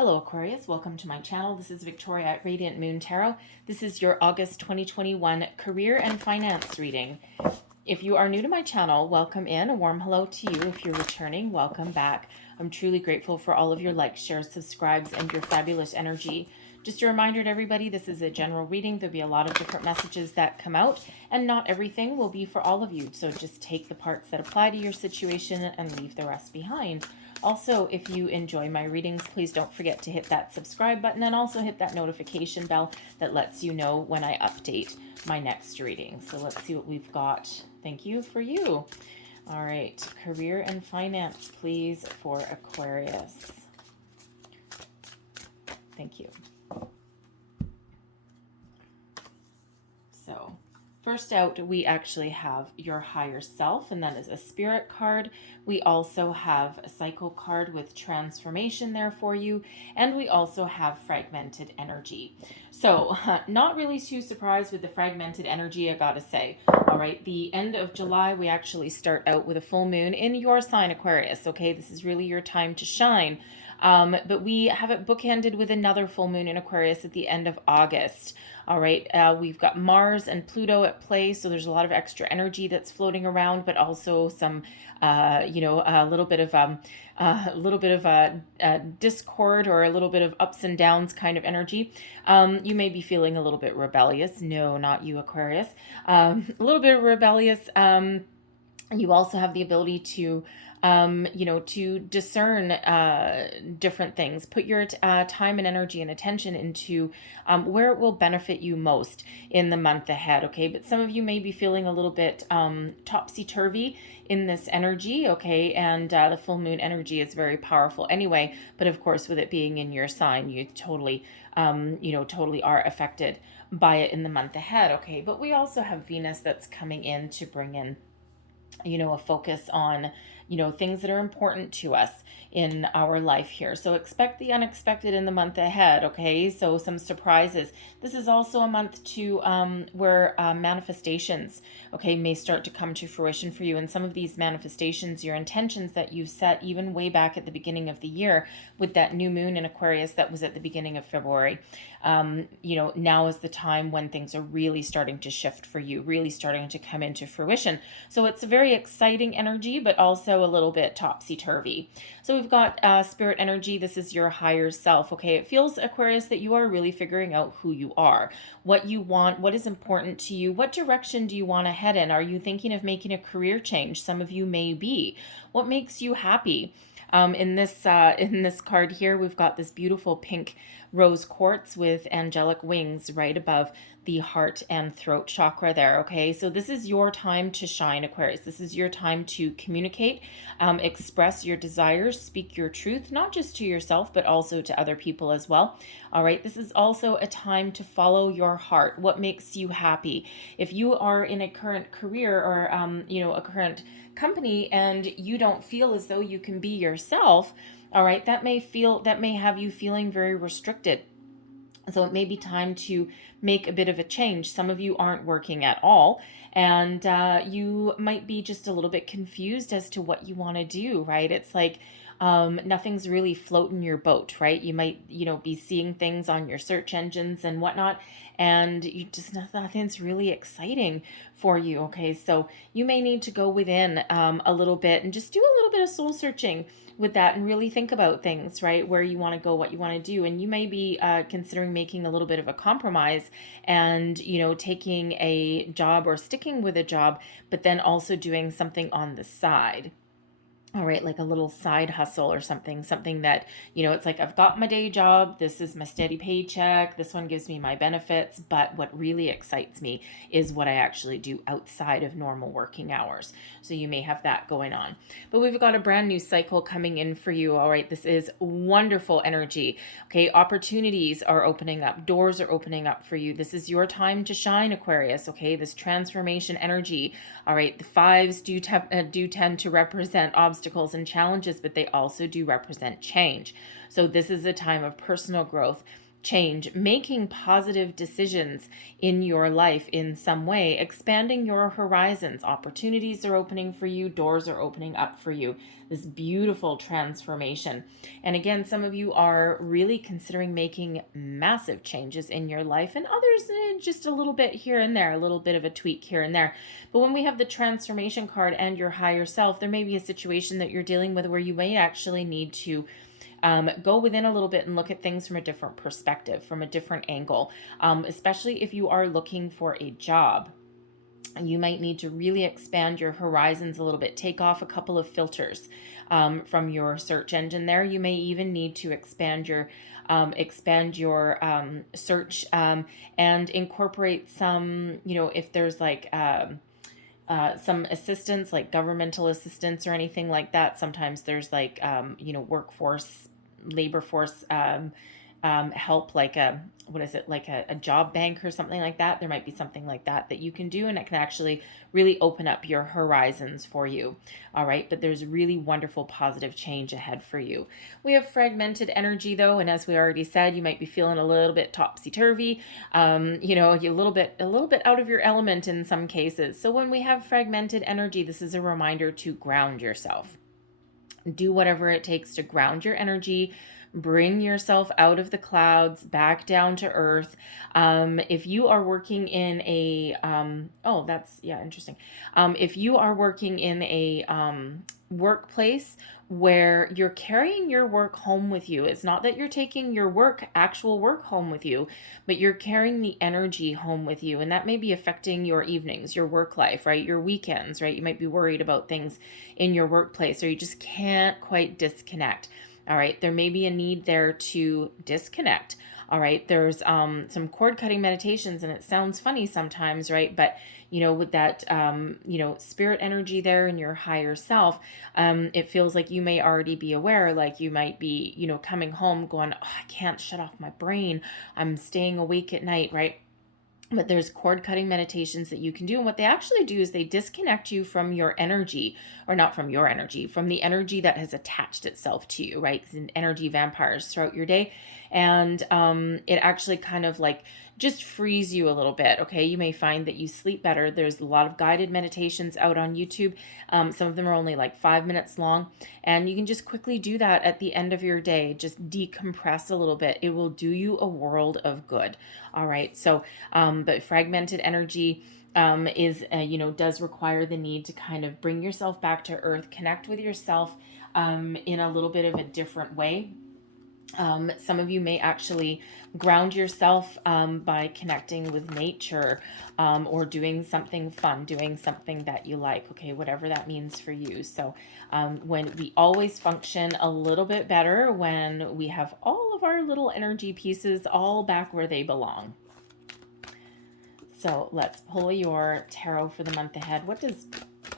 Hello Aquarius, welcome to my channel. This is Victoria at Radiant Moon Tarot. This is your August 2021 career and finance reading. If you are new to my channel, welcome in. A warm hello to you. If you're returning, welcome back. I'm truly grateful for all of your likes, shares, subscribes, and your fabulous energy. Just a reminder to everybody, this is a general reading. There'll be a lot of different messages that come out, and not everything will be for all of you. So just take the parts that apply to your situation and leave the rest behind. Also, if you enjoy my readings, please don't forget to hit that subscribe button and also hit that notification bell that lets you know when I update my next reading. So let's see what we've got. Thank you for you. All right, career and finance, please, for Aquarius. Thank you. So first out, we actually have your higher self, and that is a spirit card. We also have a cycle card with transformation there for you, and we also have fragmented energy. So not really too surprised with the fragmented energy, I gotta say. All right, the end of July, we actually start out with a full moon in your sign, Aquarius. Okay, this is really your time to shine. But we have it bookended with another full moon in Aquarius at the end of August. All right, we've got Mars and Pluto at play, so there's a lot of extra energy that's floating around, but also some, a little bit of discord or a little bit of ups and downs kind of energy. You may be feeling a little bit rebellious. No, not you, Aquarius. A little bit rebellious. You also have the ability to to discern different things. Put your time and energy and attention into where it will benefit you most in the month ahead, okay? But some of you may be feeling a little bit topsy-turvy in this energy, okay? And the full moon energy is very powerful anyway, but of course, with it being in your sign, you totally, totally are affected by it in the month ahead, okay? But we also have Venus that's coming in to bring in a focus on, things that are important to us in our life here. So expect the unexpected in the month ahead, okay? So some surprises. This is also a month to where manifestations, okay, may start to come to fruition for you. And some of these manifestations, your intentions that you've set even way back at the beginning of the year with that new moon in Aquarius that was at the beginning of February. Now is the time when things are really starting to shift for you, really starting to come into fruition. So it's a very exciting energy, but also a little bit topsy-turvy. So we've got spirit energy. This is your higher self, okay? It feels, Aquarius, that you are really figuring out who you are, what you want, what is important to you, what direction do you want to head in? Are you thinking of making a career change? Some of you may be. What makes you happy? In this card here, we've got this beautiful pink rose quartz with angelic wings right above the heart and throat chakra there, okay? So this is your time to shine, Aquarius. This is your time to communicate, express your desires, speak your truth, not just to yourself, but also to other people as well. All right, this is also a time to follow your heart. What makes you happy? If you are in a current career or, a current company and you don't feel as though you can be yourself, all right, that may have you feeling very restricted. So it may be time to make a bit of a change. Some of you aren't working at all, and you might be just a little bit confused as to what you want to do, right? It's like nothing's really floating your boat, right? You might, be seeing things on your search engines and whatnot, and you just nothing's really exciting for you, okay? So you may need to go within a little bit and just do a little bit of soul searching with that and really think about things, right? Where you want to go, what you want to do. And you may be considering making a little bit of a compromise and, taking a job or sticking with a job, but then also doing something on the side. All right, like a little side hustle or something that, it's like, I've got my day job. This is my steady paycheck. This one gives me my benefits. But what really excites me is what I actually do outside of normal working hours. So you may have that going on. But we've got a brand new cycle coming in for you. All right, this is wonderful energy. Okay, opportunities are opening up. Doors are opening up for you. This is your time to shine, Aquarius. Okay, this transformation energy. All right, the fives do tend to represent obstacles and challenges, but they also do represent change. So this is a time of personal growth, change, making positive decisions in your life in some way, expanding your horizons. Opportunities are opening for you, doors are opening up for you. This beautiful transformation. And again, some of you are really considering making massive changes in your life, and others just a little bit here and there, a little bit of a tweak here and there. But when we have the transformation card and your higher self, there may be a situation that you're dealing with where you may actually need to go within a little bit and look at things from a different perspective, from a different angle, especially if you are looking for a job. You might need to really expand your horizons a little bit, take off a couple of filters from your search engine there. You may even need to expand your search and incorporate some, if there's like some assistance, like governmental assistance or anything like that. Sometimes there's like, labor force help, like a job bank or something like that. There might be something like that you can do, and it can actually really open up your horizons for you. All right, but there's really wonderful positive change ahead for you. We have fragmented energy though, and as we already said, you might be feeling a little bit topsy-turvy, you're a little bit out of your element in some cases. So when we have fragmented energy, this is a reminder to ground yourself. Do whatever it takes to ground your energy, bring yourself out of the clouds, back down to earth. If you are working in a, interesting. If you are working in a workplace where you're carrying your work home with you, it's not that you're taking your actual work home with you, but you're carrying the energy home with you. And that may be affecting your evenings, your work life, right? Your weekends, right? You might be worried about things in your workplace, or you just can't quite disconnect. All right, there may be a need there to disconnect. All right, there's some cord cutting meditations, and it sounds funny sometimes, right? But with that spirit energy there in your higher self, it feels like you may already be aware, like you might be coming home going, oh, I can't shut off my brain, I'm staying awake at night, right? But there's cord cutting meditations that you can do. And what they actually do is they disconnect you from your energy, or not from your energy, from the energy that has attached itself to you, right? Because energy vampires throughout your day. And it actually kind of like just frees you a little bit. Okay. You may find that you sleep better. There's a lot of guided meditations out on YouTube. Some of them are only like 5 minutes long. And you can just quickly do that at the end of your day. Just decompress a little bit. It will do you a world of good. All right. So, but fragmented energy does require the need to kind of bring yourself back to earth, connect with yourself in a little bit of a different way. Some of you may actually ground yourself by connecting with nature, or doing something fun, doing something that you like, okay, whatever that means for you. So when we always function a little bit better when we have all of our little energy pieces all back where they belong. So let's pull your tarot for the month ahead. What does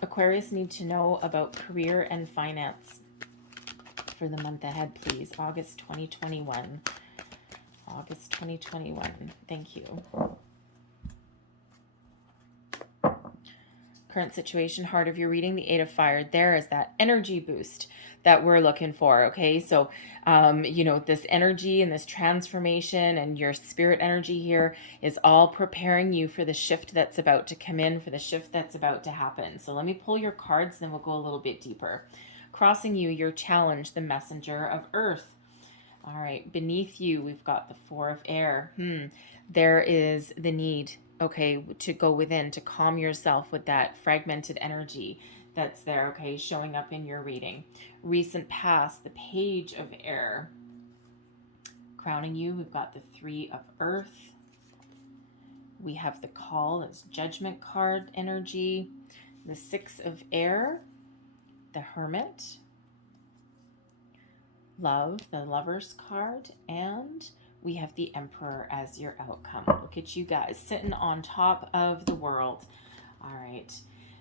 Aquarius need to know about career and finance for the month ahead, please? August 2021. August 2021. Thank you. Current situation, heart of your reading, the 8 of fire. There is that energy boost that we're looking for. Okay. So, this energy and this transformation and your spirit energy here is all preparing you for the shift that's about to come in, for the shift that's about to happen. So let me pull your cards, then we'll go a little bit deeper. Crossing you, your challenge, the messenger of earth. All right. Beneath you, we've got the 4 of air. There is the need, okay, to go within, to calm yourself with that fragmented energy that's there, okay, showing up in your reading. Recent past, the page of air. Crowning you, we've got the 3 of earth. We have the call, that's judgment card energy. The 6 of air, the hermit. Love, the lover's card. And we have the emperor as your outcome. Look at you guys sitting on top of the world. All right.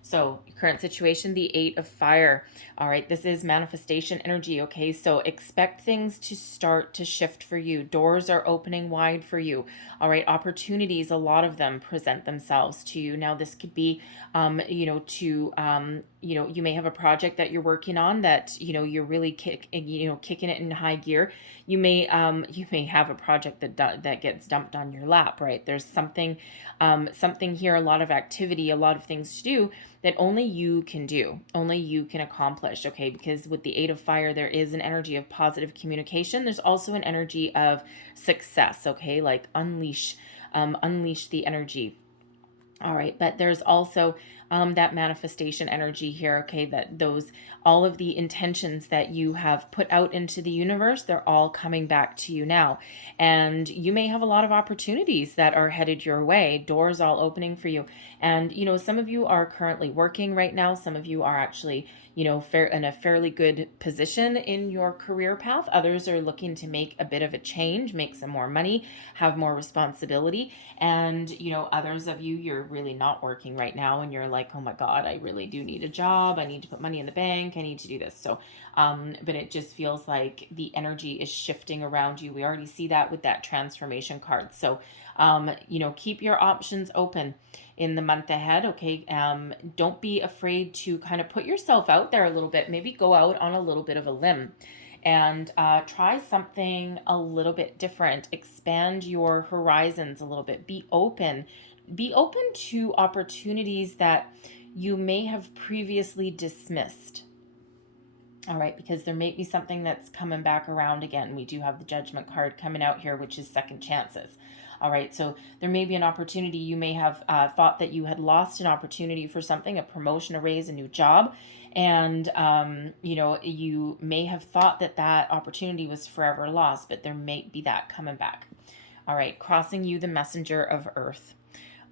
So, current situation, the Eight of Fire. All right, this is manifestation energy, okay? So, expect things to start to shift for you. Doors are opening wide for you. All right, opportunities, a lot of them present themselves to you. Now, this could be, you may have a project that you're working on that, you're really kicking it in high gear. You may have a project that gets dumped on your lap, right? There's something here, a lot of activity, a lot of things to do that only you can do, only you can accomplish, okay? Because with the Eight of Fire, there is an energy of positive communication. There's also an energy of success, okay? Like unleash the energy. All right, but there's also that manifestation energy here, okay? That all of the intentions that you have put out into the universe, they're all coming back to you now. And you may have a lot of opportunities that are headed your way, doors all opening for you. And, some of you are currently working right now. Some of you are actually, in a fairly good position in your career path. Others are looking to make a bit of a change, make some more money, have more responsibility. And, others of you, you're really not working right now and you're like, oh my God, I really do need a job. I need to put money in the bank. I need to do this. So, but it just feels like the energy is shifting around you. We already see that with that transformation card. So, keep your options open in the month ahead. Okay. Don't be afraid to kind of put yourself out there a little bit, maybe go out on a little bit of a limb and try something a little bit different. Expand your horizons a little bit. Be open to opportunities that you may have previously dismissed. All right, because there may be something that's coming back around again. We do have the Judgment card coming out here, which is second chances. All right, so there may be an opportunity. You may have thought that you had lost an opportunity for something, a promotion, a raise, a new job. And, you may have thought that opportunity was forever lost, but there may be that coming back. All right, crossing you, the messenger of earth.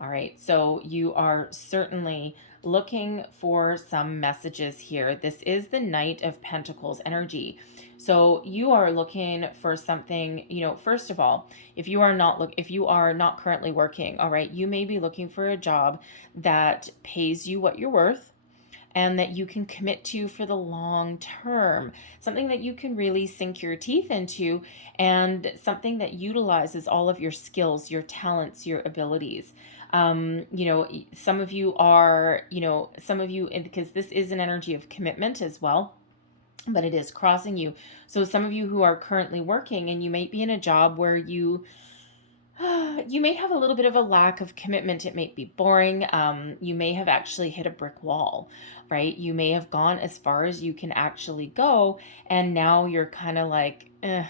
All right, so you are certainly looking for some messages here. This is the Knight of Pentacles energy. So you are looking for something, first of all, if you are not currently working, all right, you may be looking for a job that pays you what you're worth and that you can commit to for the long term, something that you can really sink your teeth into, and something that utilizes all of your skills, your talents, your abilities. Some of you, because this is an energy of commitment as well, but it is crossing you. So some of you who are currently working, and you might be in a job where you may have a little bit of a lack of commitment. It may be boring. You may have actually hit a brick wall, right? You may have gone as far as you can actually go, and now you're kind of like,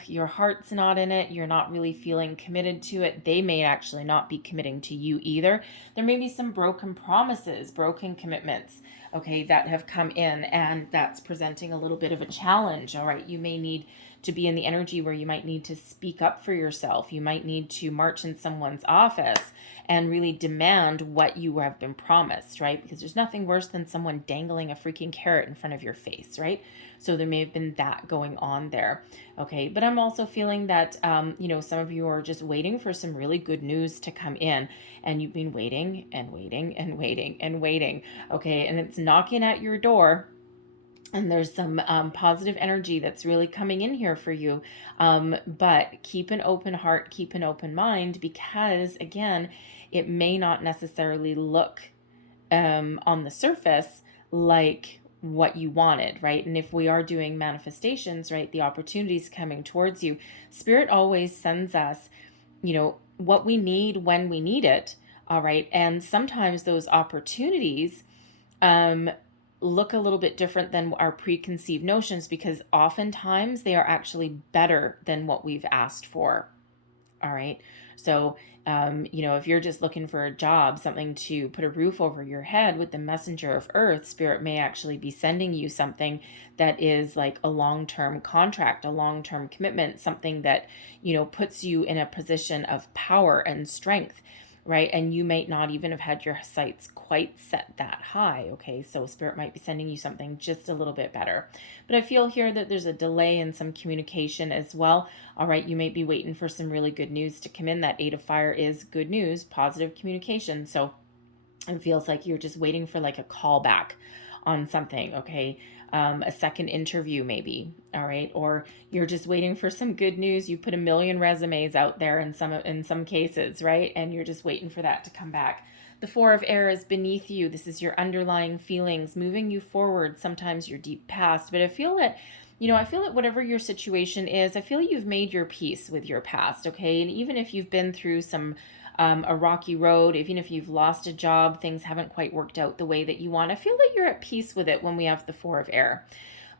your heart's not in it. You're not really feeling committed to it. They may actually not be committing to you either. There may be some broken promises, broken commitments, okay, that have come in, and that's presenting a little bit of a challenge. All right, you may need to be in the energy where you might need to speak up for yourself. You might need to march in someone's office and really demand what you have been promised, right? Because there's nothing worse than someone dangling a freaking carrot in front of your face, right? So there may have been that going on there. Okay, but I'm also feeling that, some of you are just waiting for some really good news to come in, and you've been waiting and waiting and waiting and waiting. Okay, and it's knocking at your door. And there's some positive energy that's really coming in here for you. But keep an open heart, keep an open mind, because, again, it may not necessarily look on the surface like what you wanted, right? And if we are doing manifestations, right, the opportunities coming towards you, Spirit always sends us, what we need when we need it. All right. And sometimes those opportunities, look a little bit different than our preconceived notions, because oftentimes they are actually better than what we've asked for. All right. So, if you're just looking for a job, something to put a roof over your head, with the messenger of earth, Spirit may actually be sending you something that is like a long-term contract, a long-term commitment, something that, puts you in a position of power and strength. Right? And you might not even have had your sights quite set that high. Okay. So Spirit might be sending you something just a little bit better. But I feel here that there's a delay in some communication as well. All right. You may be waiting for some really good news to come in. That Eight of Fire is good news, positive communication. So It feels like you're just waiting for like a call back on something, okay? A second interview maybe, all right? Or you're just waiting for some good news. You put a million resumes out there in some cases, right? And you're just waiting for that to come back. The Four of Air is beneath you. This is your underlying feelings moving you forward, sometimes your deep past. But I feel that, I feel that whatever your situation is, I feel you've made your peace with your past, okay? And even if you've been through a rocky road, even if you've lost a job, things haven't quite worked out the way that you want, I feel that you're at peace with it when we have the Four of Air.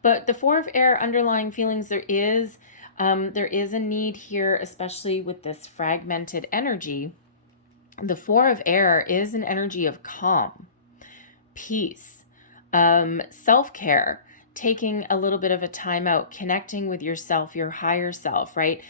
But the Four of Air underlying feelings, there is a need here, especially with this fragmented energy. The Four of Air is an energy of calm, peace, self-care, taking a little bit of a time out, connecting with yourself, your higher self, right?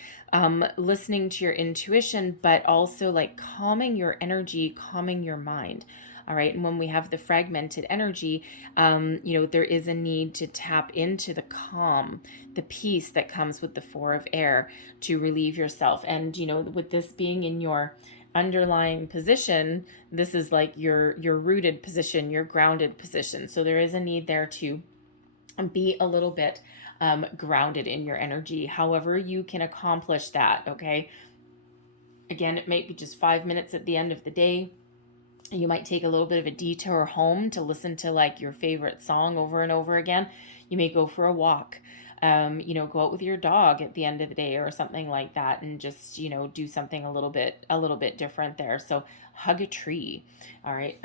Listening to your intuition, but also like calming your energy, calming your mind. All right. And when we have the fragmented energy, there is a need to tap into the calm, the peace that comes with the Four of Air to relieve yourself. And, with this being in your underlying position, this is like your rooted position, your grounded position. So there is a need there to be a little bit grounded in your energy, however you can accomplish that, okay? Again, it might be just 5 minutes at the end of the day. You might take a little bit of a detour home to listen to like your favorite song over and over again. You may go for a walk. Go out with your dog at the end of the day or something like that, and just, do something a little bit different there. So hug a tree. All right.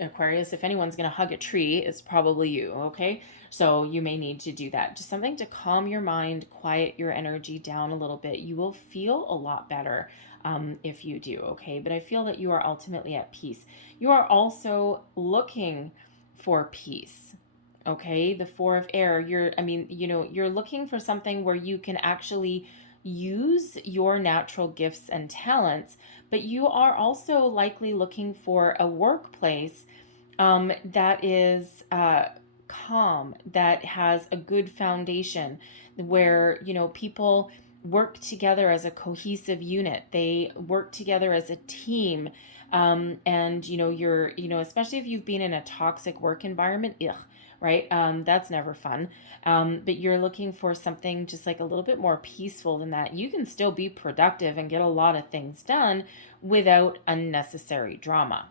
Aquarius, if anyone's going to hug a tree, it's probably you. Okay. So you may need to do that. Just something to calm your mind, quiet your energy down a little bit. You will feel a lot better if you do. Okay. But I feel that you are ultimately at peace. You are also looking for peace. Okay, the Four of Air, you're looking for something where you can actually use your natural gifts and talents, but you are also likely looking for a workplace that is calm, that has a good foundation, where, people work together as a cohesive unit. They work together as a team. And especially if you've been in a toxic work environment, right? That's never fun. But you're looking for something just like a little bit more peaceful than that. You can still be productive and get a lot of things done without unnecessary drama.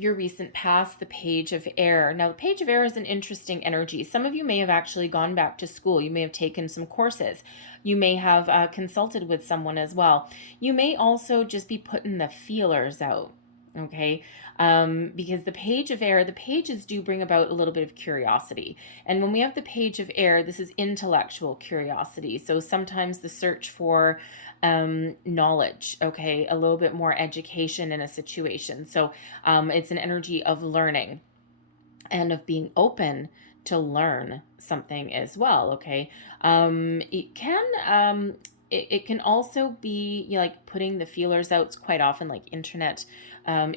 Your recent past, the Page of Air. Now, the Page of Air is an interesting energy. Some of you may have actually gone back to school. You may have taken some courses. You may have consulted with someone as well. You may also just be putting the feelers out. Okay, because the Page of Air, the pages do bring about a little bit of curiosity. And when we have the Page of Air, this is intellectual curiosity. So sometimes the search for knowledge, okay, a little bit more education in a situation. So it's an energy of learning and of being open to learn something as well, okay? It can also be, like putting the feelers out. It's quite often like internet and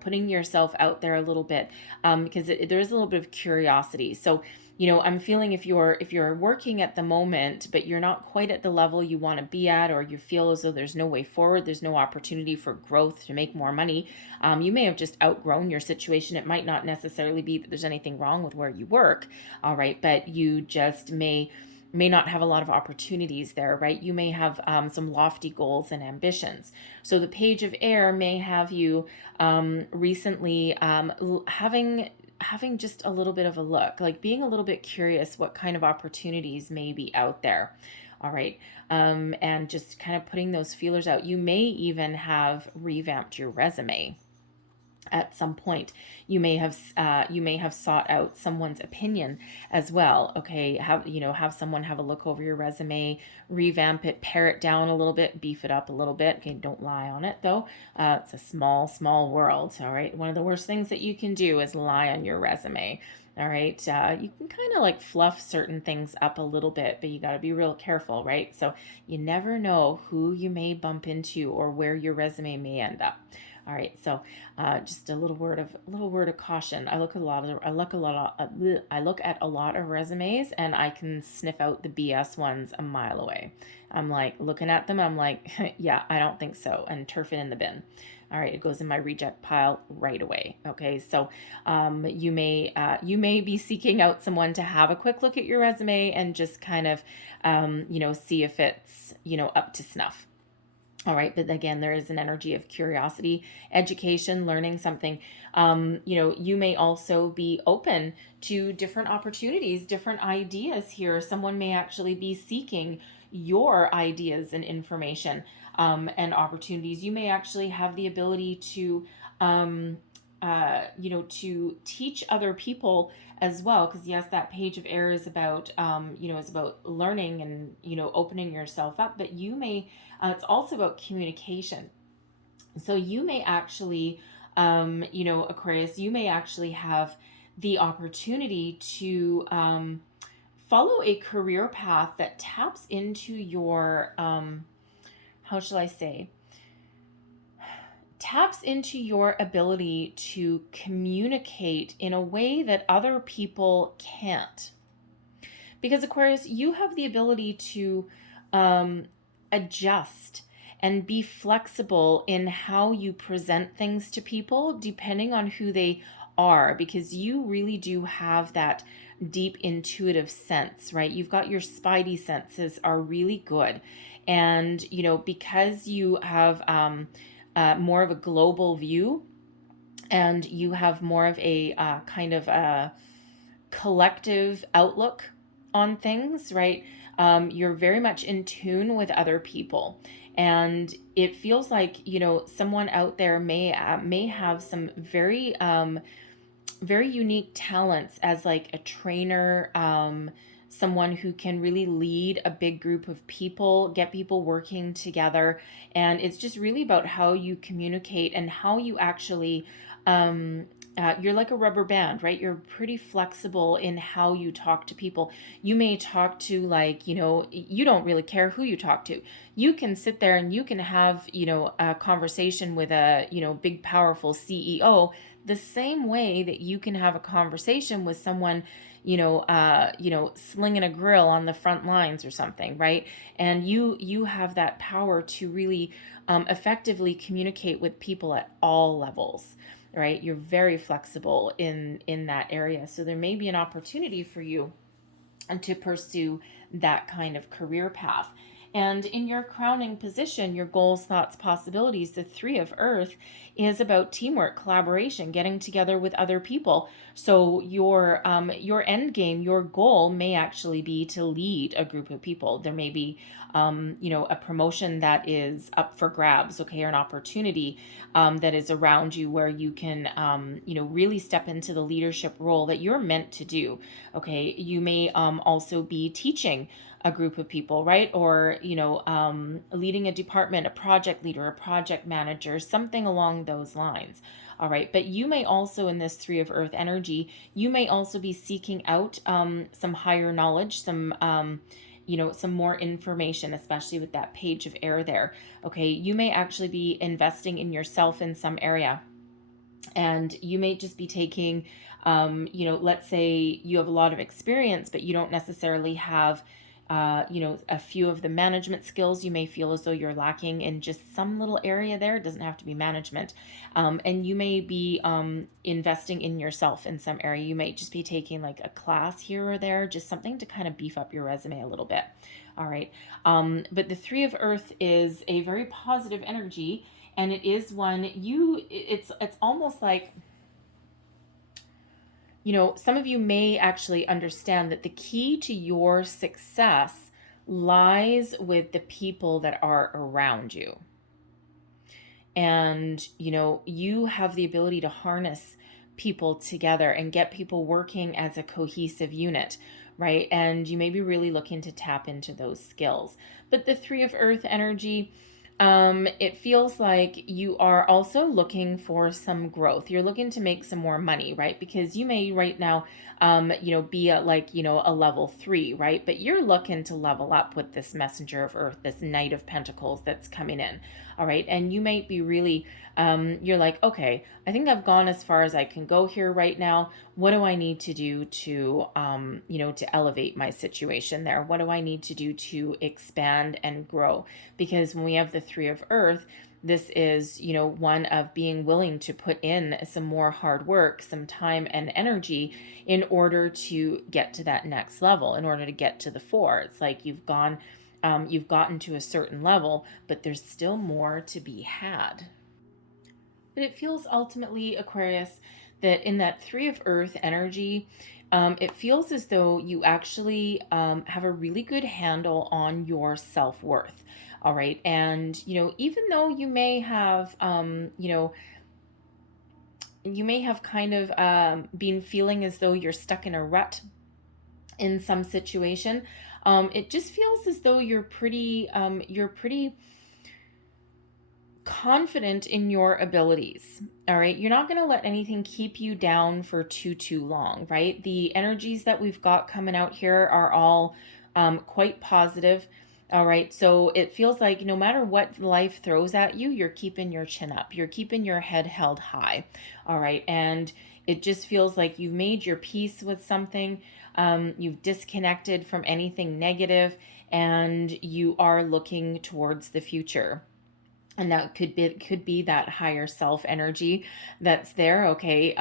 putting yourself out there a little bit, because there is a little bit of curiosity. So I'm feeling if you're working at the moment but you're not quite at the level you want to be at, or you feel as though there's no way forward, there's no opportunity for growth to make more money, you may have just outgrown your situation. It might not necessarily be that there's anything wrong with where you work, all right, but you just may not have a lot of opportunities there, right? You may have some lofty goals and ambitions. So the Page of Air may have you recently having just a little bit of a look, like being a little bit curious what kind of opportunities may be out there. All right. And just kind of putting those feelers out. You may even have revamped your resume at some point. You may have sought out someone's opinion as well. Okay, have someone have a look over your resume, revamp it, pare it down a little bit, beef it up a little bit. Okay, don't lie on it though. It's a small world. All right, one of the worst things that you can do is lie on your resume. All right, you can kind of like fluff certain things up a little bit, but you got to be real careful, right? So you never know who you may bump into or where your resume may end up. All right, so just a little word of caution. I look at a lot of resumes, and I can sniff out the BS ones a mile away. I'm like looking at them. I'm like, yeah, I don't think so, and turf it in the bin. All right, it goes in my reject pile right away. Okay, so you may be seeking out someone to have a quick look at your resume and just kind of see if it's up to snuff. All right, but again, there is an energy of curiosity, education, learning something. You may also be open to different opportunities, different ideas here. Someone may actually be seeking your ideas and information and opportunities. You may actually have the ability to, to teach other people as well, because yes, that page of air is about is about learning and opening yourself up, but you may it's also about communication. So you may actually Aquarius, you may actually have the opportunity to follow a career path that taps into your how shall I say, taps into your ability to communicate in a way that other people can't. Because Aquarius, you have the ability to adjust and be flexible in how you present things to people depending on who they are, because you really do have that deep intuitive sense, right? You've got your spidey senses are really good. And, because you have more of a global view and you have more of a kind of a collective outlook on things, right? You're very much in tune with other people. And it feels like, someone out there may have some very, very unique talents as like a trainer, someone who can really lead a big group of people, get people working together. And it's just really about how you communicate and how you actually, you're like a rubber band, right? You're pretty flexible in how you talk to people. You may talk to you don't really care who you talk to. You can sit there and you can have, a conversation with a, big, powerful CEO the same way that you can have a conversation with someone, slinging a grill on the front lines or something, right? And you have that power to really effectively communicate with people at all levels, right? You're very flexible in that area. So there may be an opportunity for you to pursue that kind of career path. And in your crowning position, your goals, thoughts, possibilities, the Three of Earth is about teamwork, collaboration, getting together with other people. So your end game, your goal may actually be to lead a group of people. There may be a promotion that is up for grabs, okay, or an opportunity that is around you where you can really step into the leadership role that you're meant to do. Okay, you may also be teaching a group of people, right? Or, leading a department, a project leader, a project manager, something along those lines. All right. But you may also, in this Three of Earth energy, you may also be seeking out some higher knowledge, some more information, especially with that page of air there. Okay. You may actually be investing in yourself in some area. And you may just be taking, let's say you have a lot of experience, but you don't necessarily have a few of the management skills. You may feel as though you're lacking in just some little area there. It doesn't have to be management. And you may be investing in yourself in some area. You may just be taking like a class here or there, just something to kind of beef up your resume a little bit. All right. But the Three of Earth is a very positive energy, and it is one it's almost like, some of you may actually understand that the key to your success lies with the people that are around you. And, you have the ability to harness people together and get people working as a cohesive unit, right? And you may be really looking to tap into those skills. But the Three of Earth energy, it feels like you are also looking for some growth. You're looking to make some more money, right? Because you may right now, be at a level 3, right? But you're looking to level up with this Messenger of Earth, this Knight of Pentacles that's coming in. All right. And you might be really, you're like, okay, I think I've gone as far as I can go here right now. What do I need to do to, to elevate my situation there? What do I need to do to expand and grow? Because when we have the Three of Earth, this is, one of being willing to put in some more hard work, some time and energy in order to get to that next level, in order to get to the Four. It's like you've gotten to a certain level, but there's still more to be had. But it feels ultimately, Aquarius, that in that Three of Earth energy, it feels as though you actually have a really good handle on your self-worth. All right. And, even though you may have kind of been feeling as though you're stuck in a rut in some situation, it just feels as though you're pretty confident in your abilities. All right. You're not going to let anything keep you down for too long, right? The energies that we've got coming out here are all quite positive. All right. So it feels like no matter what life throws at you, you're keeping your chin up. You're keeping your head held high. All right. And it just feels like you've made your peace with something. You've disconnected from anything negative, and you are looking towards the future. And that could be that higher self energy that's there. Okay.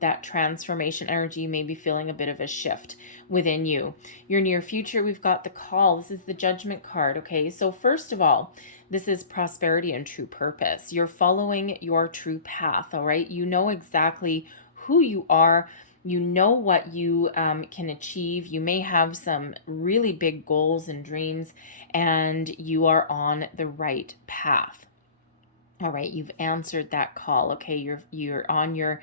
That transformation energy may be feeling a bit of a shift within you. Your near future, we've got the Call. This is the Judgment card. Okay. So first of all, this is prosperity and true purpose. You're following your true path. All right. You know exactly who you are. You know what you can achieve. You may have some really big goals and dreams, and you are on the right path. All right, you've answered that call. Okay, you're on your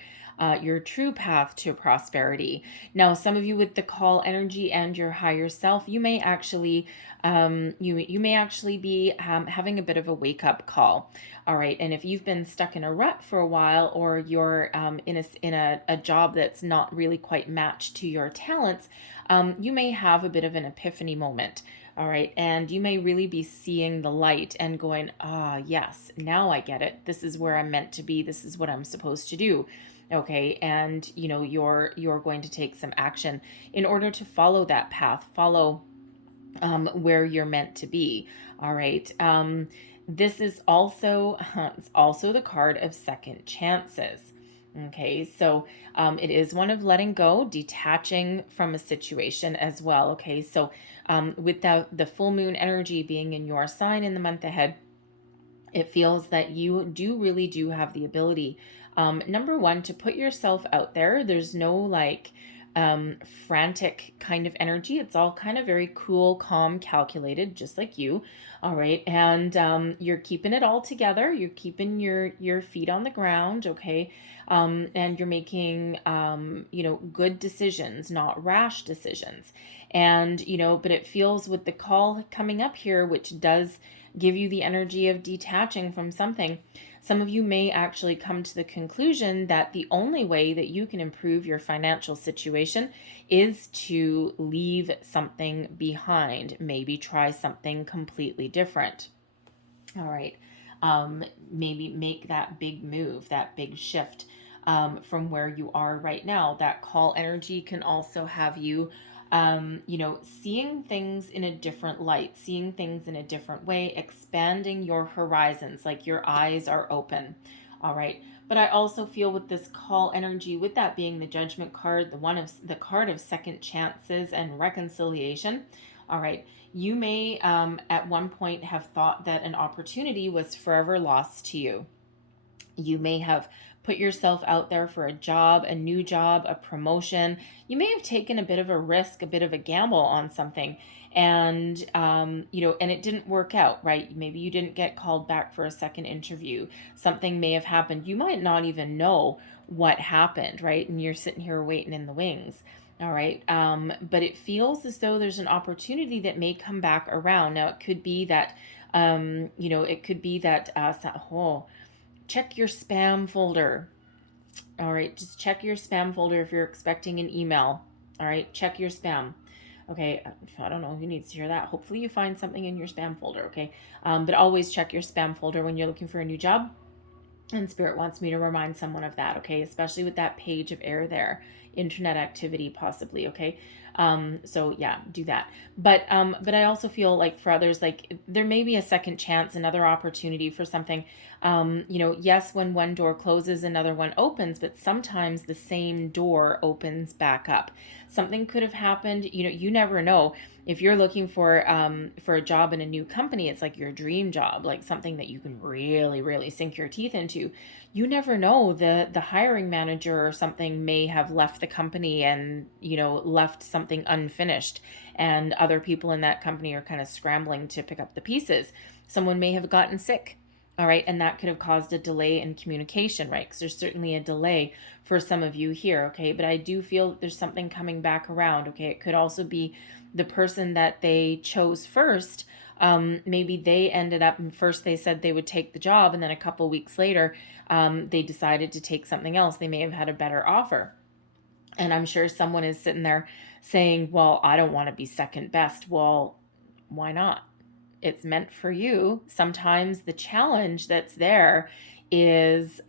true path to prosperity. Now, some of you with the Call energy and your higher self, you may actually you may actually be having a bit of a wake up call. All right, and if you've been stuck in a rut for a while, or you're in a job that's not really quite matched to your talents, you may have a bit of an epiphany moment. All right. And you may really be seeing the light and going, yes, now I get it. This is where I'm meant to be. This is what I'm supposed to do. Okay. And, you're going to take some action in order to follow that path, follow where you're meant to be. All right. This is also, it's also the card of second chances. Okay, so it is one of letting go, detaching from a situation as well. Okay, so with the full moon energy being in your sign in the month ahead, it feels that you really do have the ability, number one, to put yourself out there. There's no like frantic kind of energy. It's all kind of very cool, calm, calculated, just like you. All right. And you're keeping it all together. You're keeping your feet on the ground. Okay. And you're making, good decisions, not rash decisions. And, but it feels with the Call coming up here, which does give you the energy of detaching from something. Some of you may actually come to the conclusion that the only way that you can improve your financial situation is to leave something behind, maybe try something completely different. All right. Maybe make that big move, that big shift from where you are right now. That Call energy can also have you seeing things in a different light, seeing things in a different way, expanding your horizons, like your eyes are open. All right. But I also feel with this Call energy, with that being the Judgment card, the card of second chances and reconciliation. All right. You may at one point have thought that an opportunity was forever lost to you. You may have put yourself out there for a job, a new job, a promotion. You may have taken a bit of a risk, a bit of a gamble on something, and and it didn't work out, right? Maybe you didn't get called back for a second interview. Something may have happened. You might not even know what happened, right? And you're sitting here waiting in the wings. All right. But it feels as though there's an opportunity that may come back around. Now, it could be that, check your spam folder. All right, just check your spam folder if you're expecting an email. All right, check your spam. Okay, I don't know who needs to hear that. Hopefully you find something in your spam folder, okay? But always check your spam folder when you're looking for a new job. And Spirit wants me to remind someone of that, okay? Especially with that Page of Air there. internet activity possibly, okay? So yeah, do that. But I also feel like for others, like there may be a second chance, another opportunity for something. Yes, when one door closes, another one opens, but sometimes the same door opens back up. Something could have happened. You never know. If you're looking for a job in a new company, it's like your dream job, like something that you can really, really sink your teeth into. You never know, the hiring manager or something may have left the company and left something unfinished, and other people in that company are kind of scrambling to pick up the pieces. Someone may have gotten sick, all right, and that could have caused a delay in communication, right? Because there's certainly a delay for some of you here, okay? But I do feel that there's something coming back around, okay? It could also be the person that they chose first. Maybe they ended up first, they said they would take the job, and then a couple weeks later, they decided to take something else. They may have had a better offer. And I'm sure someone is sitting there saying, well, I don't want to be second best. Well, why not? It's meant for you. Sometimes the challenge that's there is,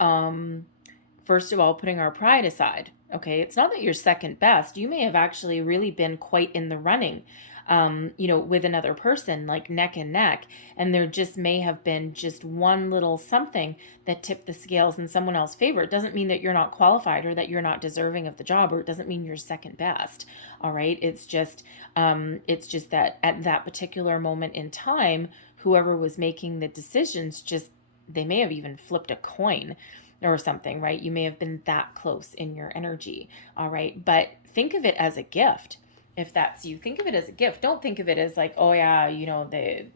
first of all, putting our pride aside. Okay, it's not that you're second best. You may have actually really been quite in the running, with another person, like neck and neck, and there just may have been just one little something that tipped the scales in someone else's favor. It doesn't mean that you're not qualified or that you're not deserving of the job, or it doesn't mean you're second best. All right, it's just that at that particular moment in time, whoever was making the decisions, just they may have even flipped a coin or something, right? You may have been that close in your energy. All right, but think of it as a gift. If that's you, think of it as a gift. Don't think of it as like, oh yeah,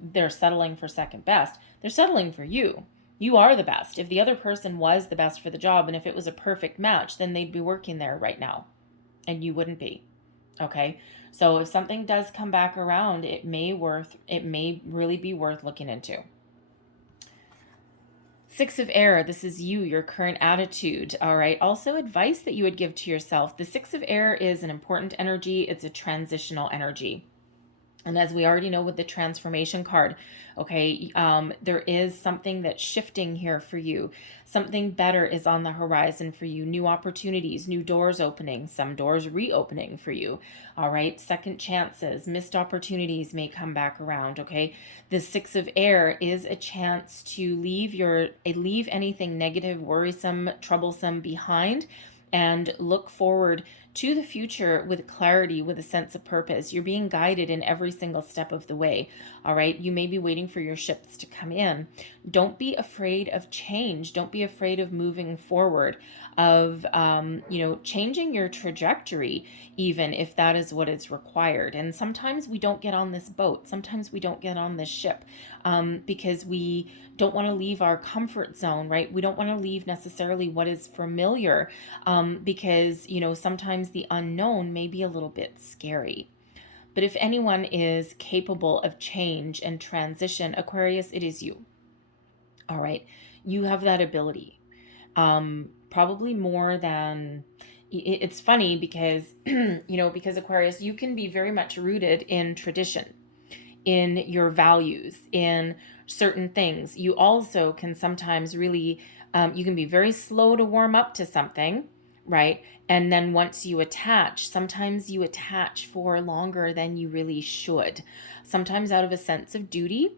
they're settling for second best. They're settling for you. You are the best. If the other person was the best for the job, and if it was a perfect match, then they'd be working there right now, and you wouldn't be. Okay, so if something does come back around, it may really be worth looking into. Six of Air, this is you, your current attitude. All right. Also, advice that you would give to yourself. The Six of Air is an important energy, it's a transitional energy. And as we already know with the transformation card, okay, there is something that's shifting here for you. Something better is on the horizon for you. New opportunities, new doors opening, some doors reopening for you. All right, second chances, missed opportunities may come back around. Okay, the Six of Air is a chance to leave anything negative, worrisome, troublesome behind, and look forward to the future with clarity, with a sense of purpose. You're being guided in every single step of the way. All right. You may be waiting for your ships to come in. Don't be afraid of change. Don't be afraid of moving forward, of, changing your trajectory, even if that is what is required. And sometimes we don't get on this boat. Sometimes we don't get on this ship, because we don't want to leave our comfort zone, right? We don't want to leave necessarily what is familiar, because, sometimes the unknown may be a little bit scary. But if anyone is capable of change and transition, Aquarius, it is you. All right. You have that ability. Probably more than it's funny because, because Aquarius, you can be very much rooted in tradition, in your values, in certain things. You also can sometimes really, you can be very slow to warm up to something, right? And then once you attach, sometimes you attach for longer than you really should. Sometimes out of a sense of duty,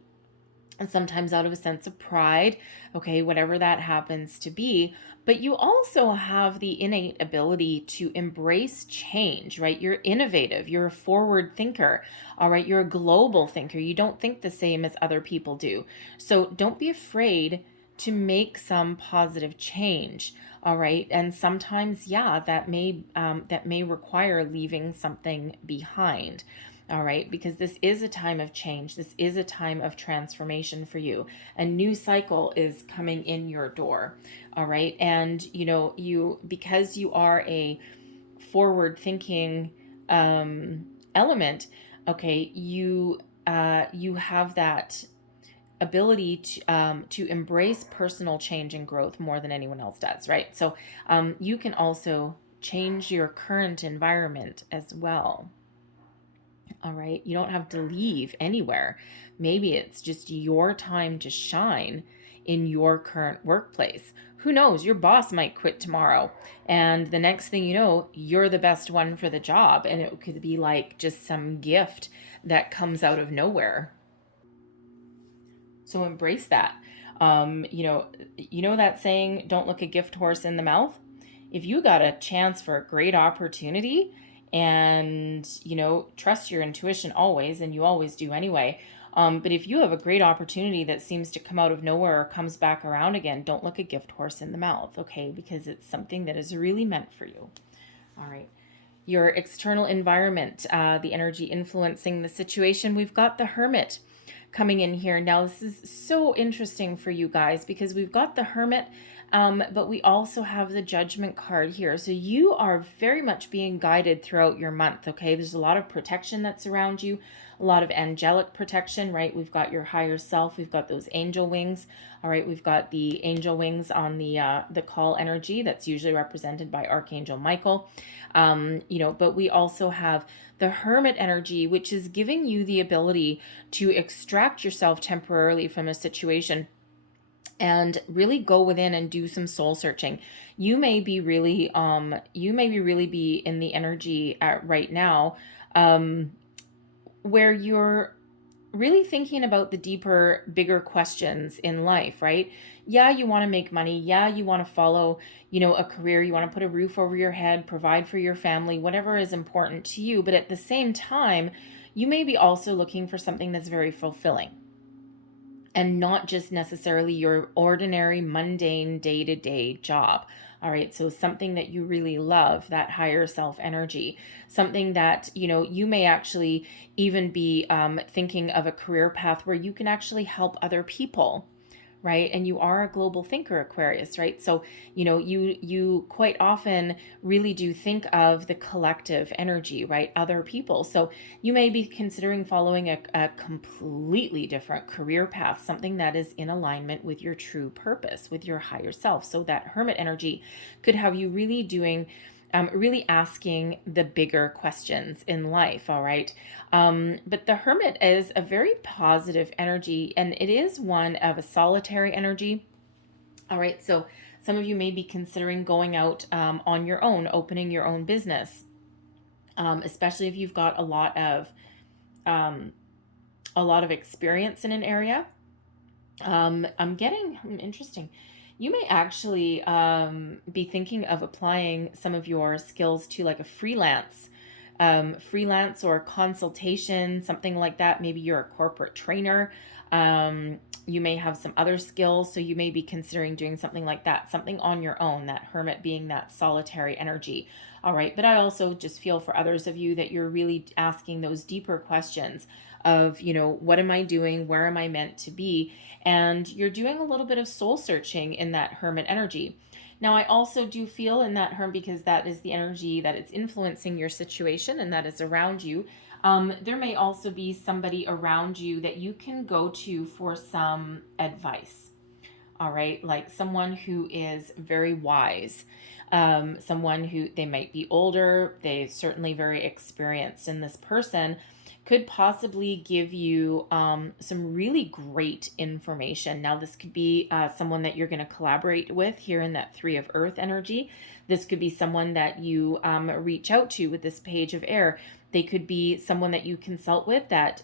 and sometimes out of a sense of pride, okay, whatever that happens to be. But you also have the innate ability to embrace change, right? You're innovative, you're a forward thinker, all right? You're a global thinker. You don't think the same as other people do. So don't be afraid to make some positive change, all right? And sometimes, yeah, that may require leaving something behind. All right, because this is a time of change. This is a time of transformation for you. A new cycle is coming in your door. All right, and because you are a forward thinking element, okay, you have that ability to embrace personal change and growth more than anyone else does, right? So you can also change your current environment as well. All right. You don't have to leave anywhere. Maybe it's just your time to shine in your current workplace. who knows, your boss might quit tomorrow. And the next thing you know, you're the best one for the job. And it could be like just some gift that comes out of nowhere. So embrace that. You know that saying, don't look a gift horse in the mouth? If you got a chance for a great opportunity and, trust your intuition always, and you always do anyway. But if you have a great opportunity that seems to come out of nowhere or comes back around again, don't look a gift horse in the mouth, okay? Because it's something that is really meant for you. All right. Your external environment, the energy influencing the situation. We've got the Hermit coming in here. Now, this is so interesting for you guys because we've got the Hermit, but we also have the Judgment card here. So you are very much being guided throughout your month, okay? There's a lot of protection that's around you, a lot of angelic protection, right? We've got your higher self. We've got those angel wings. All right, we've got the angel wings on the call energy that's usually represented by Archangel Michael. But we also have the Hermit energy, which is giving you the ability to extract yourself temporarily from a situation and really go within and do some soul searching. You may be really be in the energy right now, where you're really thinking about the deeper, bigger questions in life, right? Yeah, you want to make money. Yeah, you want to follow, a career. You want to put a roof over your head, provide for your family, whatever is important to you. But at the same time, you may be also looking for something that's very fulfilling and not just necessarily your ordinary, mundane, day-to-day job. All right, so something that you really love, that higher self energy, something that, you may actually even be thinking of a career path where you can actually help other people, right? And you are a global thinker, Aquarius, right? So, you quite often really do think of the collective energy, right? Other people. So you may be considering following a completely different career path, something that is in alignment with your true purpose, with your higher self. So that Hermit energy could have you really doing really asking the bigger questions in life, all right? But the Hermit is a very positive energy, and it is one of a solitary energy, all right? So some of you may be considering going out on your own, opening your own business, especially if you've got a lot of experience in an area. Interesting. You may actually be thinking of applying some of your skills to like a freelance or consultation, something like that. Maybe you're a corporate trainer. You may have some other skills, so you may be considering doing something like that, something on your own, that Hermit being that solitary energy. All right, but I also just feel for others of you that you're really asking those deeper questions of, what am I doing? Where am I meant to be? And you're doing a little bit of soul searching in that Hermit energy. Now, I also do feel in that Hermit, because that is the energy that is influencing your situation and that is around you. There may also be somebody around you that you can go to for some advice. All right, like someone who is very wise, someone who they might be older, they're certainly very experienced, and this person could possibly give you some really great information. Now, this could be someone that you're going to collaborate with here in that Three of Earth energy. This could be someone that you reach out to with this Page of Air. They could be someone that you consult with that,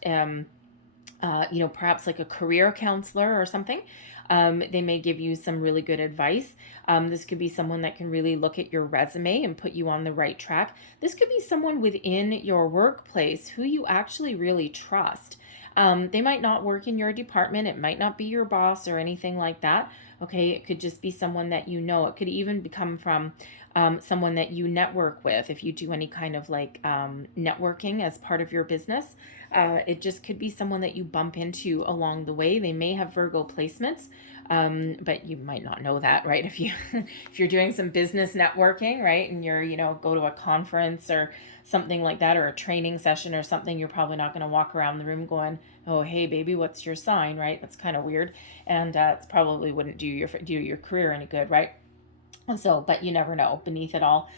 perhaps like a career counselor or something. They may give you some really good advice. This could be someone that can really look at your resume and put you on the right track. This could be someone within your workplace who you actually really trust. They might not work in your department. It might not be your boss or anything like that. Okay, it could just be someone that you know. It could even come from someone that you network with. If you do any kind of like networking as part of your business, it just could be someone that you bump into along the way. They may have Virgo placements, but you might not know that, right? If you're doing some business networking, right, and you're go to a conference or something like that, or a training session or something, you're probably not going to walk around the room going, "Oh, hey, baby, what's your sign?" Right? That's kind of weird, and it probably wouldn't do your career any good, right? So, but you never know. Beneath it all,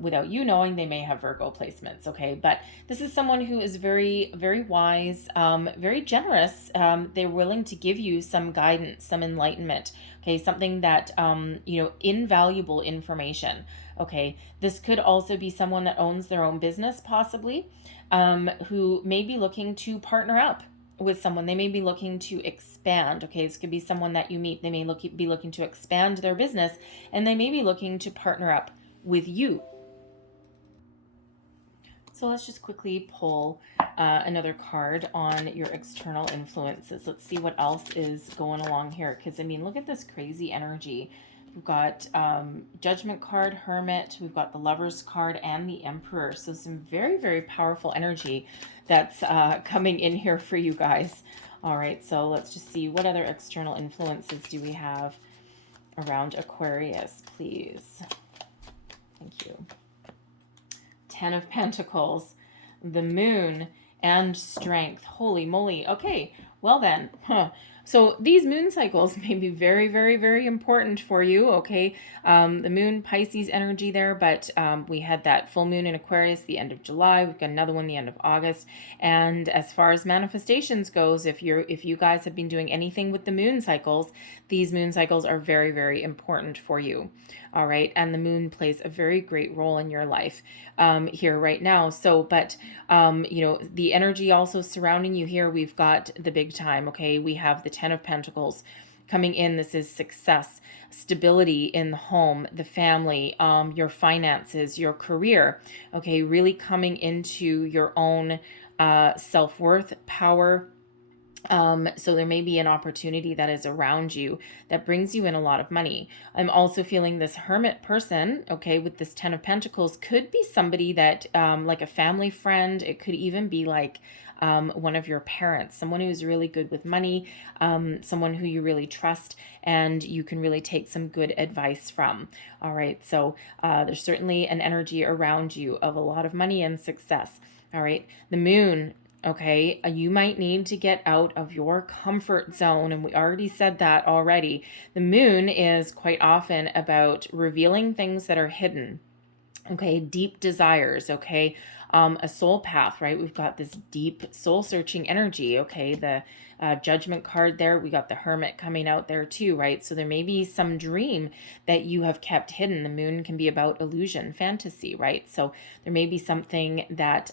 without you knowing, they may have Virgo placements. Okay, but this is someone who is very, very wise, very generous. They're willing to give you some guidance, some enlightenment. Okay, something that invaluable information. Okay, this could also be someone that owns their own business, possibly, who may be looking to partner up with someone. They may be looking to expand. Okay, this could be someone that you meet. They may be looking to expand their business, and they may be looking to partner up with you. So let's just quickly pull another card on your external influences. Let's see what else is going along here. Because, I mean, look at this crazy energy. We've got Judgment card, Hermit. We've got the Lover's card and the Emperor. So some very, very powerful energy that's coming in here for you guys. All right, so let's just see what other external influences do we have around Aquarius, please. Thank you. 10 of Pentacles, the Moon, and Strength. Holy moly. Okay, well then, So these moon cycles may be very, very, very important for you, okay? The moon, Pisces energy there, but we had that full moon in Aquarius the end of July. We've got another one the end of August. And as far as manifestations goes, if you guys have been doing anything with the moon cycles, these moon cycles are very, very important for you, all right? And the moon plays a very great role in your life here right now. So, but, the energy also surrounding you here, we've got the big time, okay? We have the 10 of Pentacles coming in. This is success, stability in the home, the family, your finances, your career, okay? Really coming into your own self-worth, power. So there may be an opportunity that is around you that brings you in a lot of money. I'm also feeling this Hermit person, okay, with this 10 of Pentacles could be somebody that, like a family friend. It could even be like one of your parents, someone who is really good with money, someone who you really trust and you can really take some good advice from. All right, so there's certainly an energy around you of a lot of money and success. All right, the Moon. Okay, you might need to get out of your comfort zone, and we already said that already. The moon is quite often about revealing things that are hidden. Okay, deep desires, okay, a soul path, right? We've got this deep soul searching energy, okay, the Judgment card there, we got the Hermit coming out there too, right? So there may be some dream that you have kept hidden. The moon can be about illusion, fantasy, right? So there may be something that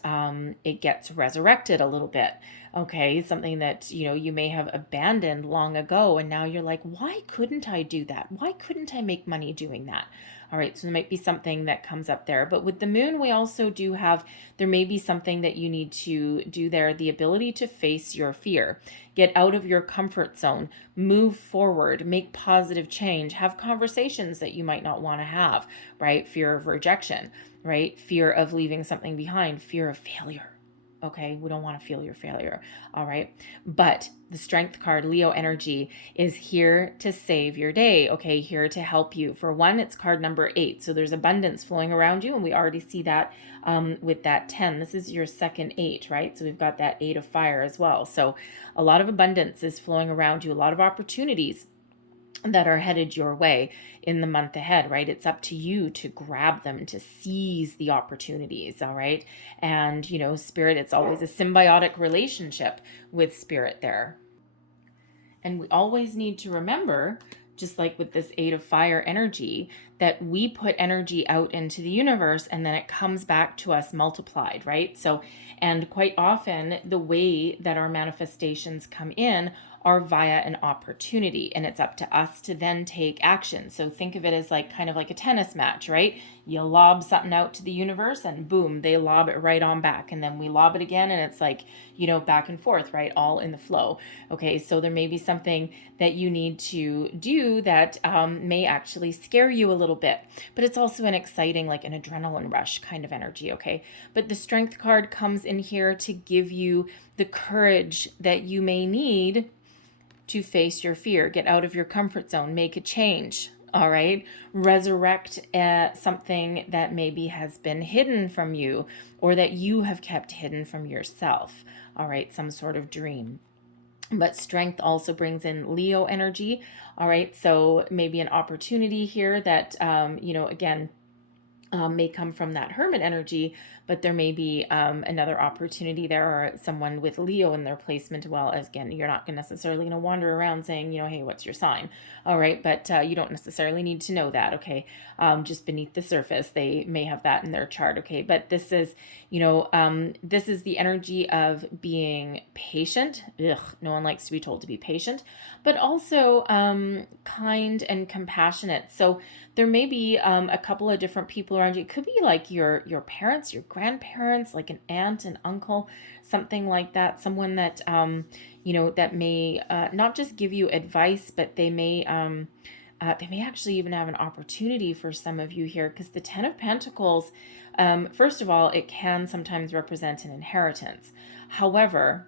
it gets resurrected a little bit, okay, something that you may have abandoned long ago, and now you're like, why couldn't I do that? Why couldn't I make money doing that? All right, so there might be something that comes up there. But with the moon, we also do have, there may be something that you need to do there, the ability to face your fear, get out of your comfort zone, move forward, make positive change, have conversations that you might not want to have, right? Fear of rejection, right? Fear of leaving something behind, fear of failure. Okay, we don't want to feel your failure. All right. But the Strength card, Leo energy, is here to save your day. Okay, here to help you. For one, it's card number 8. So there's abundance flowing around you. And we already see that with that 10. This is your second 8, right? So we've got that 8 of fire as well. So a lot of abundance is flowing around you, a lot of opportunities that are headed your way in the month ahead, right? It's up to you to grab them, to seize the opportunities, all right? And, Spirit, it's always a symbiotic relationship with Spirit there. And we always need to remember, just like with this 8 of fire energy, that we put energy out into the universe and then it comes back to us multiplied, right? So, and quite often the way that our manifestations come in are via an opportunity, and it's up to us to then take action. So think of it as like kind of like a tennis match, right? You lob something out to the universe and boom, they lob it right on back, and then we lob it again, and it's like, back and forth, right? All in the flow. Okay, so there may be something that you need to do that may actually scare you a little bit, but it's also an exciting, like an adrenaline rush kind of energy, okay? But the Strength card comes in here to give you the courage that you may need to face your fear, get out of your comfort zone, make a change, all right? Resurrect something that maybe has been hidden from you or that you have kept hidden from yourself, all right? Some sort of dream. But strength also brings in Leo energy. All right. So maybe an opportunity here that, again, may come from that hermit energy, but there may be another opportunity there, or someone with Leo in their placement. Well, as again, you're not necessarily going to wander around saying, hey, what's your sign? All right, but you don't necessarily need to know that. Okay, just beneath the surface, they may have that in their chart. Okay, but this is, this is the energy of being patient. Ugh, no one likes to be told to be patient, but also kind and compassionate. So there may be a couple of different people around you. It could be like your parents, your grandparents, like an aunt, an uncle, something like that. Someone that that may not just give you advice, but they may actually even have an opportunity for some of you here, because the Ten of Pentacles, first of all, it can sometimes represent an inheritance. However,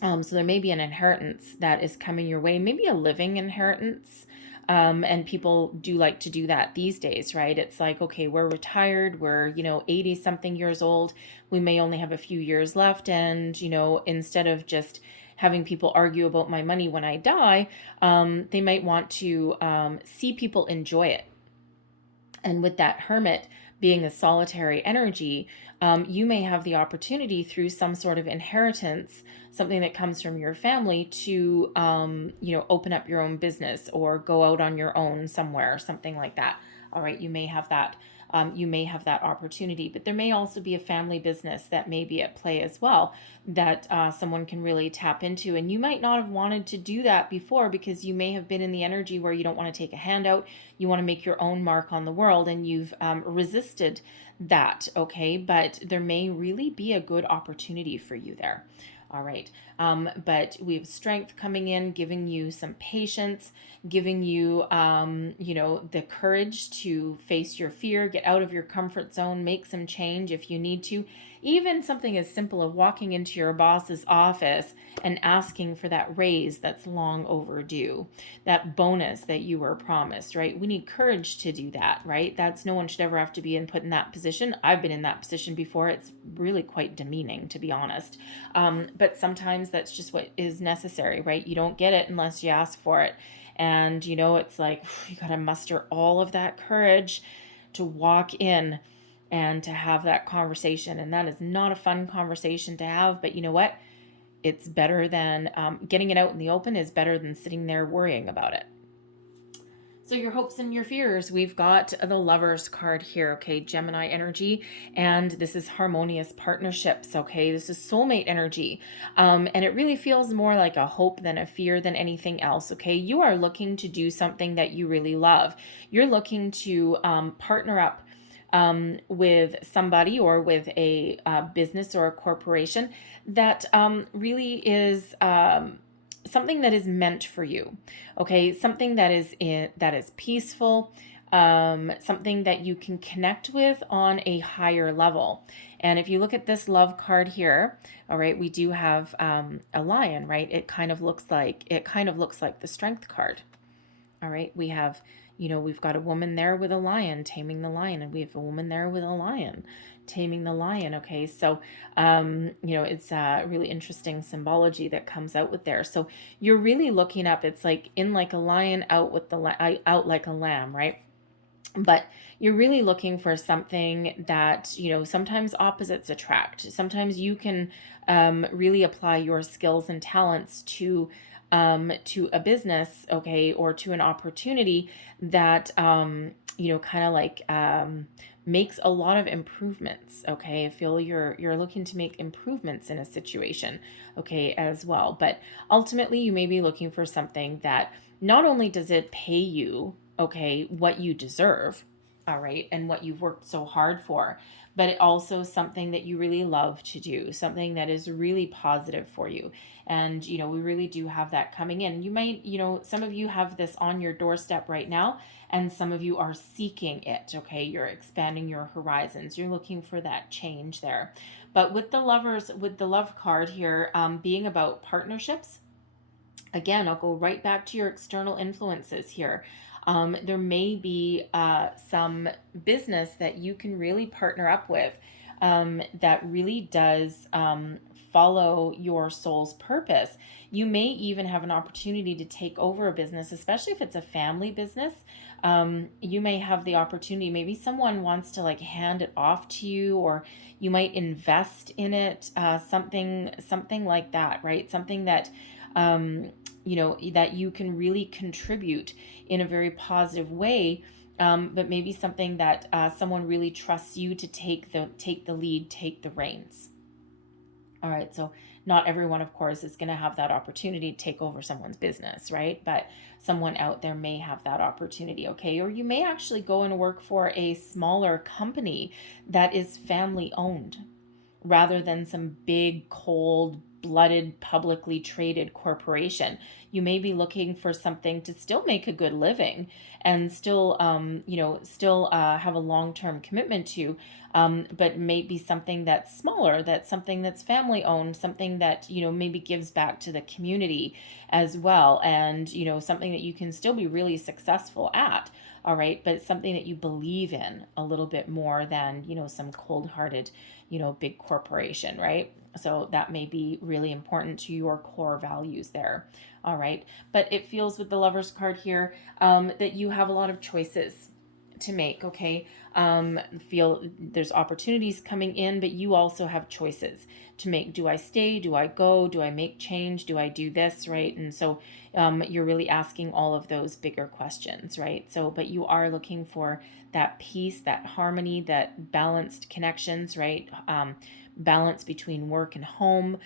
so there may be an inheritance that is coming your way, maybe a living inheritance. And people do like to do that these days, right? It's like, okay, we're retired, we're, 80 something years old. We may only have a few years left. And, instead of just having people argue about my money when I die, they might want to see people enjoy it. And with that hermit being a solitary energy, you may have the opportunity through some sort of inheritance, something that comes from your family, to, open up your own business or go out on your own somewhere, something like that. All right, you may have that. You may have that opportunity, but there may also be a family business that may be at play as well, that someone can really tap into. And you might not have wanted to do that before, because you may have been in the energy where you don't want to take a handout. You want to make your own mark on the world, and you've resisted that. Okay, but there may really be a good opportunity for you there. All right. But we have strength coming in, giving you some patience, giving you, the courage to face your fear, get out of your comfort zone, make some change if you need to. Even something as simple as walking into your boss's office and asking for that raise that's long overdue, that bonus that you were promised, right? We need courage to do that, right? No one should ever have to be put in that position. I've been in that position before. It's really quite demeaning, to be honest. But sometimes that's just what is necessary, right? You don't get it unless you ask for it. And, it's like you got to muster all of that courage to walk in and to have that conversation. And that is not a fun conversation to have. But you know what? It's better than getting it out in the open is better than sitting there worrying about it. So your hopes and your fears, we've got the Lovers card here, okay, Gemini energy, and this is harmonious partnerships, okay? This is soulmate energy, and it really feels more like a hope than a fear than anything else, okay? You are looking to do something that you really love. You're looking to partner up with somebody, or with a business or a corporation that really is something that is meant for you. Okay, something that is peaceful, something that you can connect with on a higher level. And if you look at this love card here, all right, we do have a lion, right? It kind of looks like the strength card. All right, we've got a woman there with a lion taming the lion, and we have a woman there with a lion taming the lion. Okay, so it's a really interesting symbology that comes out with there. So you're really looking up. It's like in like a lion, out with out like a lamb, right? But you're really looking for something that, sometimes opposites attract. Sometimes you can really apply your skills and talents to a business, okay, or to an opportunity that, kind of like makes a lot of improvements, okay? I feel you're looking to make improvements in a situation, okay, as well. But ultimately, you may be looking for something that not only does it pay you, okay, what you deserve, all right, and what you've worked so hard for, but it also something that you really love to do, something that is really positive for you. And, we really do have that coming in. You might, some of you have this on your doorstep right now, and some of you are seeking it, okay? You're expanding your horizons. You're looking for that change there. But with the love card here, being about partnerships, again, I'll go right back to your external influences here. There may be some business that you can really partner up with that really does follow your soul's purpose. You may even have an opportunity to take over a business, especially if it's a family business. You may have the opportunity, maybe someone wants to like hand it off to you, or you might invest in it, something like that, right? Something that, that you can really contribute in a very positive way. But maybe something that someone really trusts you to take the lead, take the reins. All right, so not everyone, of course, is going to have that opportunity to take over someone's business, right? But someone out there may have that opportunity, okay? Or you may actually go and work for a smaller company that is family owned, rather than some big, cold-blooded, publicly traded corporation. You may be looking for something to still make a good living and still, have a long-term commitment to, but maybe something that's smaller, that's something that's family owned, something that, maybe gives back to the community as well. And, something that you can still be really successful at. All right. But it's something that you believe in a little bit more than, some cold-hearted, big corporation, right? So that may be really important to your core values there. All right. But it feels with the Lover's card here that you have a lot of choices to make, okay? Feel there's opportunities coming in, but you also have choices to make. Do I stay? Do I go? Do I make change? Do I do this, right? And so you're really asking all of those bigger questions, right? So, but you are looking for that peace, that harmony, that balanced connections, right? Balance between work and home,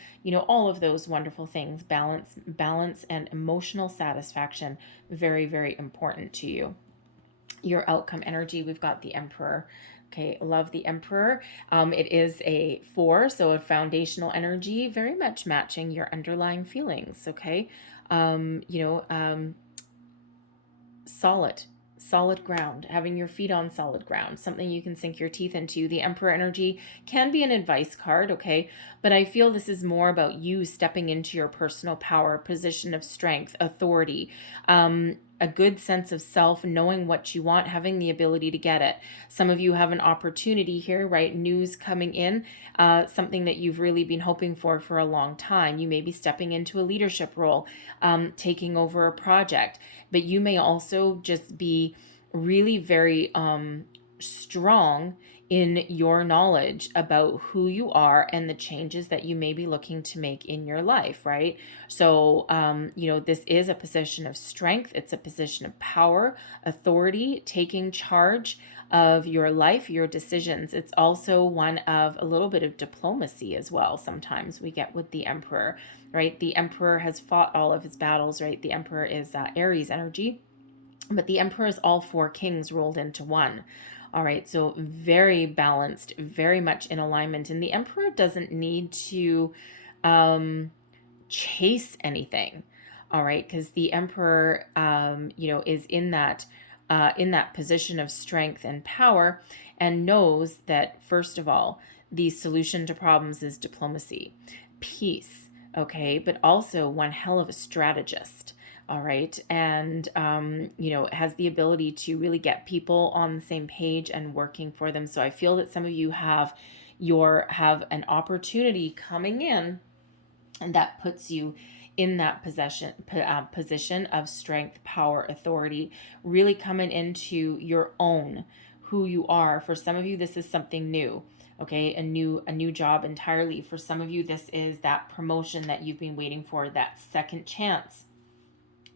all of those wonderful things. Balance and emotional satisfaction, very, very important to you. Your outcome energy, we've got the Emperor. Okay, love the Emperor. It is a 4, so a foundational energy, very much matching your underlying feelings. Okay, solid ground, having your feet on solid ground, something you can sink your teeth into. The Emperor energy can be an advice card, okay? But I feel this is more about you stepping into your personal power, position of strength, authority, a good sense of self, knowing what you want, having the ability to get it. Some of you have an opportunity here, right? News coming in, something that you've really been hoping for a long time. You may be stepping into a leadership role, taking over a project, but you may also just be really very strong in your knowledge about who you are and the changes that you may be looking to make in your life, right? So, this is a position of strength. It's a position of power, authority, taking charge of your life, your decisions. It's also one of a little bit of diplomacy as well. Sometimes we get with the Emperor, right? The Emperor has fought all of his battles, right? The Emperor is Aries energy, but the Emperor is all 4 kings rolled into one. All right, so very balanced, very much in alignment. And the Emperor doesn't need to chase anything. All right, because the Emperor, is in that position of strength and power, and knows that, first of all, the solution to problems is diplomacy, peace, okay, but also one hell of a strategist. All right. And, has the ability to really get people on the same page and working for them. So I feel that some of you have an opportunity coming in, and that puts you in that position of strength, power, authority, really coming into your own, who you are. For some of you, this is something new. Okay, a new job entirely. For some of you, this is that promotion that you've been waiting for, that second chance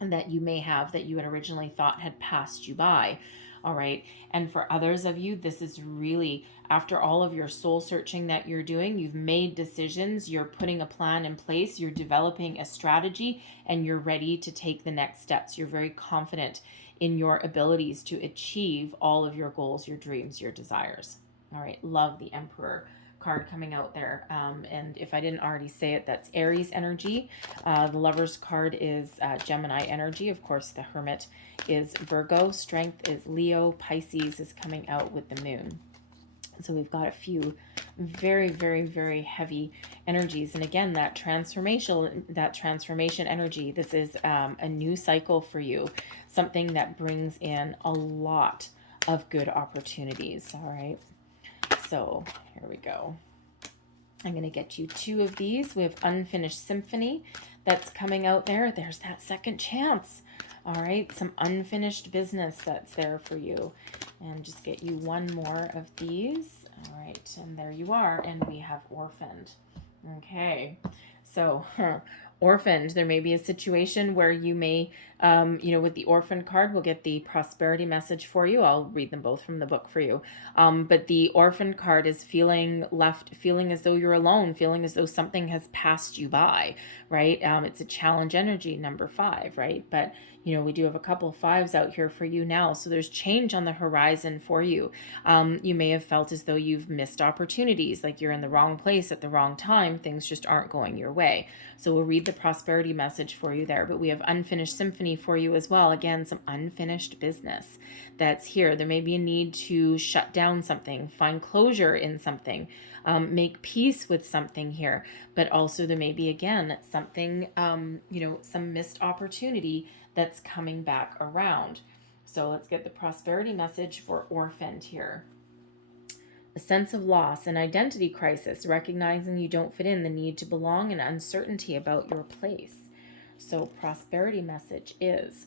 that you may have, that you had originally thought had passed you by. All right. And for others of you, this is really, after all of your soul searching that you're doing, you've made decisions, you're putting a plan in place, you're developing a strategy, and you're ready to take the next steps. You're very confident in your abilities to achieve all of your goals, your dreams, your desires. All right. Love the Emperor card coming out there. And if I didn't already say it, that's Aries energy. The Lover's card is Gemini energy. Of course, the Hermit is Virgo. Strength is Leo. Pisces is coming out with the moon. So we've got a few very, very, very heavy energies. And again, that transformation energy, this is a new cycle for you, something that brings in a lot of good opportunities. All right. So here we go. I'm going to get you 2 of these. We have Unfinished Symphony that's coming out there. There's that second chance. All right, some unfinished business that's there for you. And just get you 1 more of these. All right, and there you are. And we have Orphaned. Okay, so orphaned, there may be a situation where you may, with the orphaned card, we'll get the prosperity message for you. I'll read them both from the book for you. But the orphaned card is feeling as though you're alone, feeling as though something has passed you by, right? It's a challenge energy, number 5, right? But we do have a couple 5s out here for you now. So there's change on the horizon for you. You may have felt as though you've missed opportunities, like you're in the wrong place at the wrong time. Things just aren't going your way. So we'll read the prosperity message for you there. But we have Unfinished Symphony for you as well. Again, some unfinished business that's here. There may be a need to shut down something, find closure in something, make peace with something here. But also there may be, again, something, some missed opportunity that's coming back around. So let's get the prosperity message for Orphaned here. A sense of loss, an identity crisis, recognizing you don't fit in, the need to belong, and uncertainty about your place. So prosperity message is,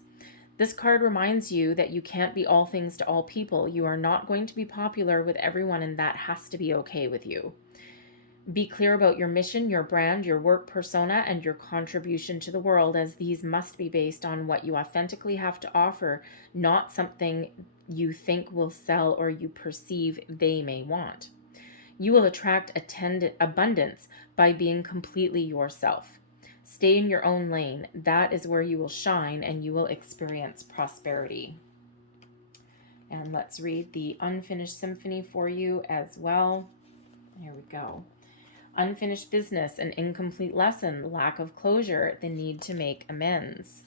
this card reminds you that you can't be all things to all people. You are not going to be popular with everyone, and that has to be okay with you. Be clear about your mission, your brand, your work persona, and your contribution to the world, as these must be based on what you authentically have to offer, not something you think will sell or you perceive they may want. You will attract abundance by being completely yourself. Stay in your own lane. That is where you will shine and you will experience prosperity. And let's read the Unfinished Symphony for you as well. Here we go. Unfinished business, an incomplete lesson, lack of closure, the need to make amends.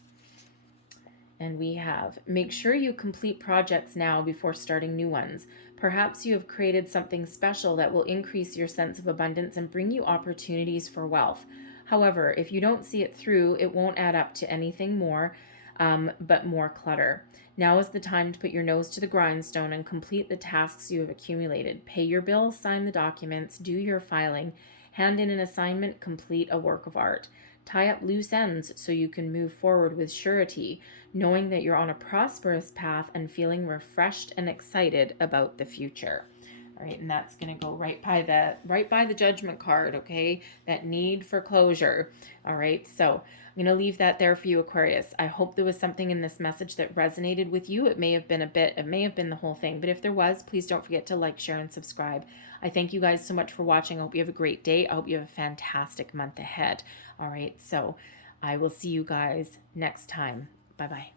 And we have, make sure you complete projects now before starting new ones. Perhaps you have created something special that will increase your sense of abundance and bring you opportunities for wealth. However, if you don't see it through, it won't add up to anything more, but more clutter. Now is the time to put your nose to the grindstone and complete the tasks you have accumulated. Pay your bills, sign the documents, do your filing, hand in an assignment, complete a work of art. Tie up loose ends so you can move forward with surety, knowing that you're on a prosperous path and feeling refreshed and excited about the future. All right, and that's going to go right by the Judgment card, okay? That need for closure. All right, so I'm going to leave that there for you, Aquarius. I hope there was something in this message that resonated with you. It may have been the whole thing, but if there was, please don't forget to like, share, and subscribe. I thank you guys so much for watching. I hope you have a great day. I hope you have a fantastic month ahead. All right, so I will see you guys next time. Bye-bye.